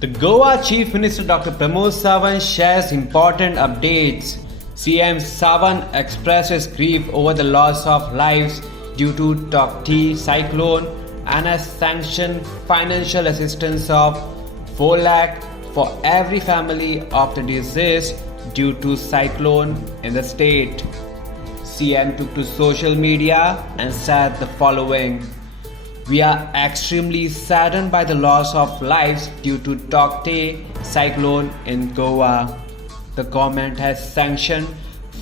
The Goa Chief Minister Dr. Pramod Sawant shares important updates. CM Sawant expresses grief over the loss of lives due to Tauktae cyclone and has sanctioned financial assistance of 4 lakh for every family of the deceased due to cyclone in the state. CM took to social media and said the following: "We are extremely saddened by the loss of lives due to Tauktae cyclone in Goa. The government has sanctioned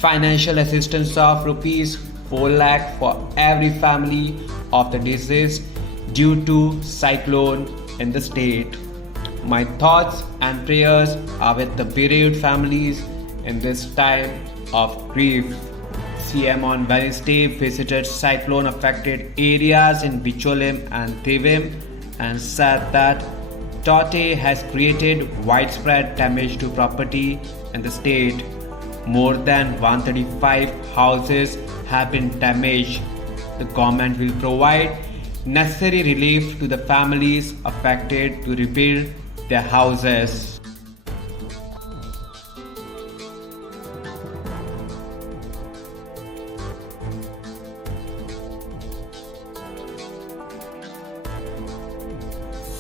financial assistance of rupees 4 lakh for every family of the deceased due to cyclone in the state. My thoughts and prayers are with the bereaved families in this time of grief." CM on Wednesday visited cyclone affected areas in Bicholim and Devim and said that Tauktae has created widespread damage to property in the state. More than 135 houses have been damaged. The government will provide necessary relief to the families affected to rebuild their houses.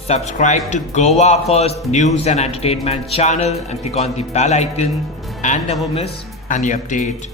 Subscribe to Goa First News and Entertainment channel and click on the bell icon and never miss any update.